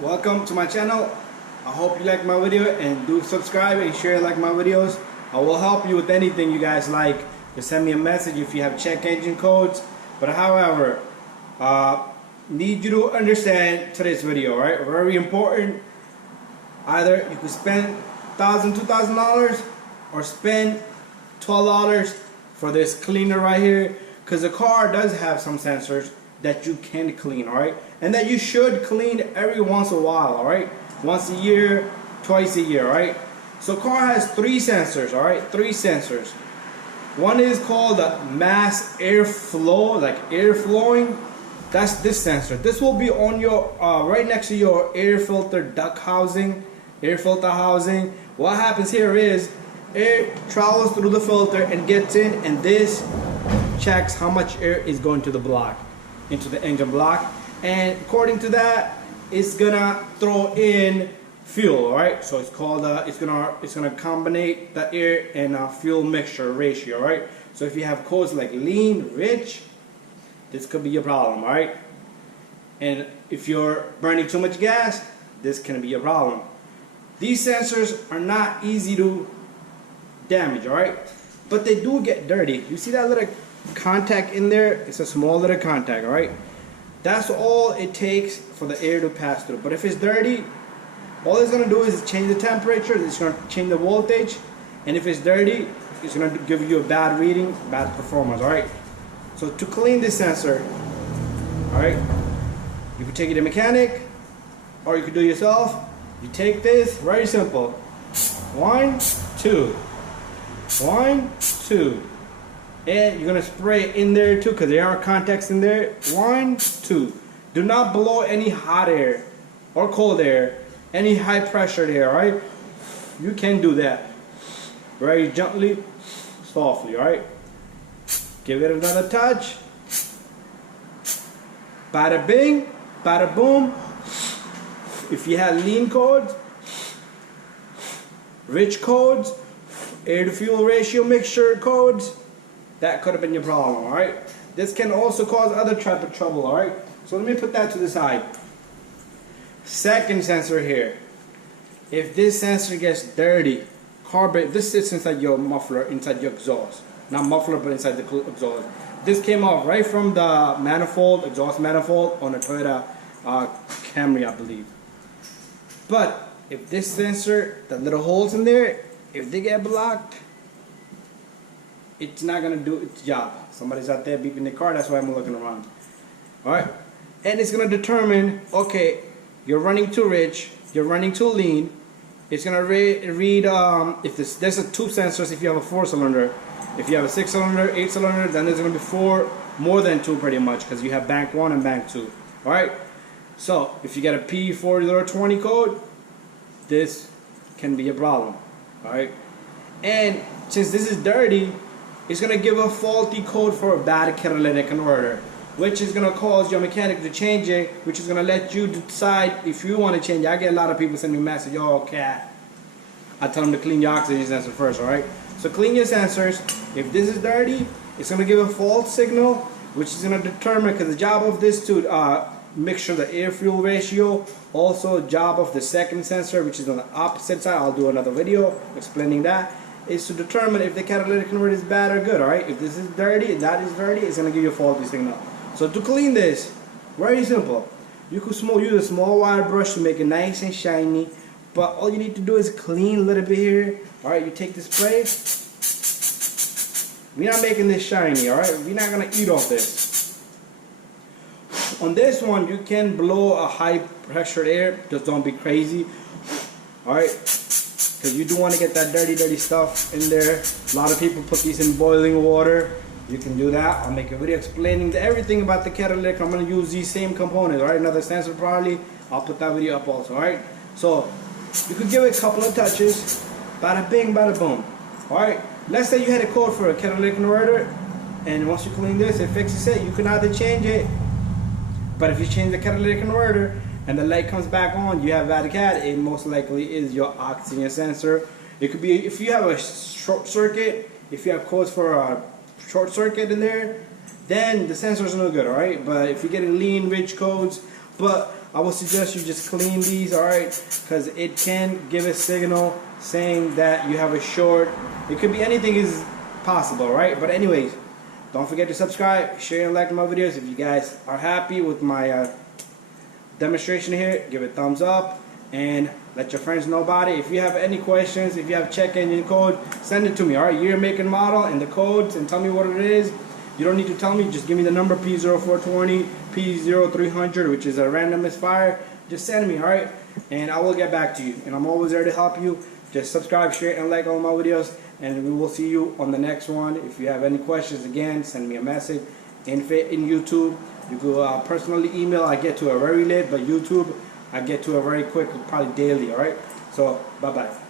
Welcome to my channel. I hope you like my video and do subscribe and share like my videos. I will help you with anything you guys like. Just send me a message if you have check engine codes. But however, need you to understand today's video, right? Very important. Either you could spend $1,000, $2,000 or spend $12 for this cleaner right here, because the car does have some sensors that you can clean, alright? And that you should clean every once in a while, alright? Once a year, twice a year, alright? So car has three sensors, alright? Three sensors. One is called the mass airflow, like air flowing. That's this sensor. This will be on your right next to your air filter duct housing, air filter housing. What happens here is air travels through the filter and gets in, and this checks how much air is going to the block, into the engine block, and according to that, it's gonna throw in fuel. All right, so it's called it's gonna combine the air and fuel mixture ratio. All right, so if you have codes like lean, rich, this could be a problem. All right, and if you're burning too much gas, this can be a problem. These sensors are not easy to damage, all right, but they do get dirty. You see that little contact in there? It's a small little contact, all right? That's all it takes for the air to pass through. But if it's dirty, all it's gonna do is change the temperature, it's gonna change the voltage, and if it's dirty, it's gonna give you a bad reading, bad performance, all right? So to clean this sensor, all right, you can take it to a mechanic, or you can do it yourself. You take this, very simple. 1, 2, 1, 2. And you're gonna spray it in there too, because there are contacts in there. 1, 2. Do not blow any hot air or cold air, any high pressure air, right? You can do that very gently, softly, all right? Give it another touch. Bada bing, bada boom. If you had lean codes, rich codes, air to fuel ratio mixture codes, that could have been your problem, alright? This can also cause other type of trouble, alright? So let me put that to the side. Second sensor here. If this sensor gets dirty, this sits inside your muffler, inside your exhaust. Not muffler, but inside the exhaust. This came off right from the manifold, exhaust manifold on a Toyota Camry, I believe. But if this sensor, the little holes in there, if they get blocked, it's not gonna do its job. Somebody's out there beeping the car, that's why I'm looking around. Alright? And it's gonna determine, okay, you're running too rich, you're running too lean. It's gonna read if there's a two sensors if you have a 4-cylinder. If you have a 6-cylinder, 8-cylinder, then there's gonna be 4, more than 2 pretty much, because you have bank 1 and bank 2. Alright? So if you get a p0420 code, this can be a problem. Alright? And since this is dirty, it's going to give a faulty code for a bad catalytic converter, which is going to cause your mechanic to change it, which is going to let you decide if you want to change it. I get a lot of people sending me a message, oh cat, I tell them to clean your oxygen sensor first, alright? So clean your sensors. If this is dirty, it's going to give a false signal, which is going to determine, because the job of this to make sure the air fuel ratio, also job of the second sensor, which is on the opposite side, I'll do another video explaining that, is to determine if the catalytic converter is bad or good, alright? If this is dirty, if that is dirty, it's going to give you a faulty signal. So to clean this, very simple. You could use a small wire brush to make it nice and shiny, but all you need to do is clean a little bit here. Alright, you take the spray. We're not making this shiny, alright? We're not going to eat off this. On this one, you can blow a high pressure air, just don't be crazy, alright? Because you do want to get that dirty stuff in there. A lot of people put these in boiling water. You can do that. I'll make a video explaining everything about the catalytic. I'm going to use these same components, alright? Another sensor probably. I'll put that video up also, alright? So, you could give it a couple of touches. Bada bing, bada boom. Alright? Let's say you had a code for a catalytic converter, and once you clean this, it fixes it. You can either change it, but if you change the catalytic converter, and the light comes back on, you have bad cat, it most likely is your oxygen sensor. It could be, if you have a short circuit, if you have codes for a short circuit in there, then the sensor is no good, alright? But if you're getting lean, rich codes, but I would suggest you just clean these, alright, because it can give a signal saying that you have a short. It could be anything is possible, right? But anyways, don't forget to subscribe, share, and like my videos. If you guys are happy with my demonstration here, give it a thumbs up and let your friends know about it. If you have any questions, if you have check engine code, send it to me, alright? Year, make, and model, and the codes, and tell me what it is. You don't need to tell me, just give me the number p0420, p0300, which is a random misfire. Just send me, alright? And I will get back to you. And I'm always there to help you. Just subscribe, share, and like all my videos. And we will see you on the next one. If you have any questions, again, send me a message in YouTube. You go personally email. I get to it very late, but YouTube, I get to it very quick, probably daily, alright? So, bye-bye.